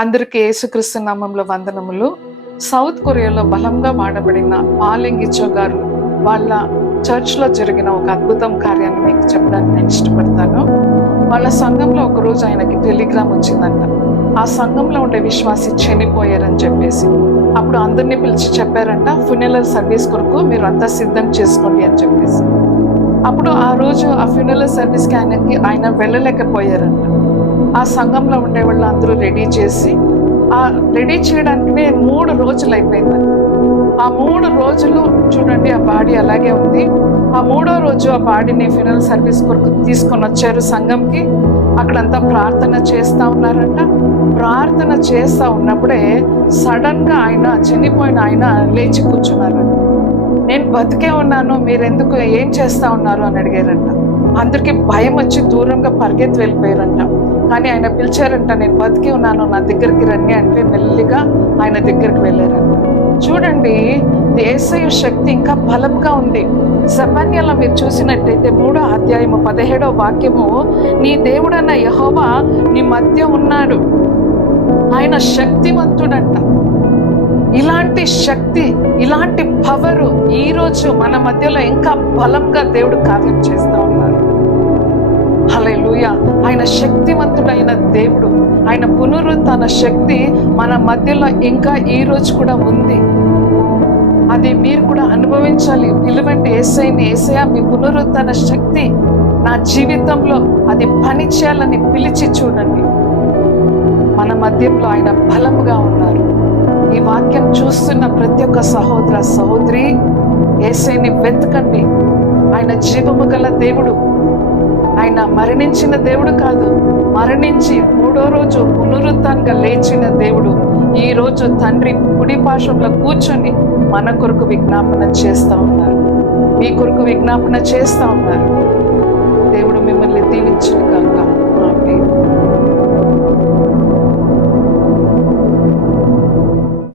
అందరికీ యేసుక్రీస్తు నామంలో వందనములు. సౌత్ కొరియాలో బలంగా వాడబడిన పాలెంగిచో గారు వాళ్ళ చర్చ్లో జరిగిన ఒక అద్భుతం కార్యాన్ని మీకు చెప్పడానికి నేను ఇష్టపడతాను. వాళ్ళ సంఘంలో ఒకరోజు ఆయనకి టెలిగ్రామ్ వచ్చిందంట. ఆ సంఘంలో ఉండే విశ్వాసి చనిపోయారని చెప్పేసి. అప్పుడు అందరినీ పిలిచి చెప్పారంట ఫ్యూనరల్ సర్వీస్ కొరకు మీరు అంతా సిద్ధం చేసుకోండి అని చెప్పేసి. అప్పుడు ఆ రోజు ఆ ఫ్యూనరల్ సర్వీస్కి ఆయనకి ఆయన వెళ్ళలేకపోయారంట. ఆ సంఘంలో ఉండే వాళ్ళు అందరూ రెడీ చేసి ఆ రెడీ చేయడానికి మూడు రోజులు అయిపోయింది. ఆ మూడు రోజులు చూడండి ఆ బాడీ అలాగే ఉంది. ఆ మూడో రోజు ఆ బాడీని ఫినల్ సర్వీస్ కొరకు తీసుకొని వచ్చారు సంఘంకి. అక్కడంతా ప్రార్థన చేస్తూ ఉన్నారంట. ప్రార్థన చేస్తూ ఉన్నప్పుడే సడన్గా ఆయన చనిపోయిన ఆయన లేచి కూర్చున్నారంట. నేను బతికే ఉన్నాను మీరు ఎందుకు ఏం చేస్తూ ఉన్నారు? అని అడిగారంట. అందరికి భయం వచ్చి దూరంగా పరిగెత్తి వెళ్ళిపోయారంట. కానీ ఆయన పిలిచారంట నేను బతికి ఉన్నాను నా దగ్గరికి రండి అంటే మెల్లిగా ఆయన దగ్గరికి వెళ్ళారంట. చూడండి దేశయ శక్తి ఇంకా బలంగా ఉంది. సపన్యలో మీరు చూసినట్టయితే మూడో అధ్యాయము పదిహేడో వాక్యము నీ దేవుడన్న యహోవా నీ మధ్య ఉన్నాడు. ఆయన శక్తివంతుడంట. ఇలాంటి శక్తి ఇలాంటి పవరు ఈ రోజు మన మధ్యలో ఇంకా బలంగా దేవుడు కార్యం చేస్తూ ఉన్నారు. హలే ఆయన శక్తివంతుడైన దేవుడు. ఆయన పునరుత్న శక్తి మన మధ్యలో ఇంకా ఈ రోజు కూడా ఉంది. అది మీరు కూడా అనుభవించాలి. పిలువండి ఏసైని. ఏసయ మీ పునరుత్న శక్తి నా జీవితంలో అది పని చేయాలని పిలిచి చూడండి. మన మధ్యంలో ఆయన బలముగా ఉన్నారు. ఈ వాక్యం చూస్తున్న ప్రతి ఒక్క సహోదర సహోదరి ఏసైని వెతకండి. ఆయన జీవము గల దేవుడు. ఆయన మరణించిన దేవుడు కాదు మరణించి మూడో రోజు పునరుత్నంగా లేచిన దేవుడు ఈ రోజు తండ్రి కుడి పాశంలో కూర్చొని మన కొరకు విజ్ఞాపన చేస్తూ ఉన్నారు. మీ కొరకు విజ్ఞాపన చేస్తూ ఉన్నారు. దేవుడు మిమ్మల్ని దీవించిన కాక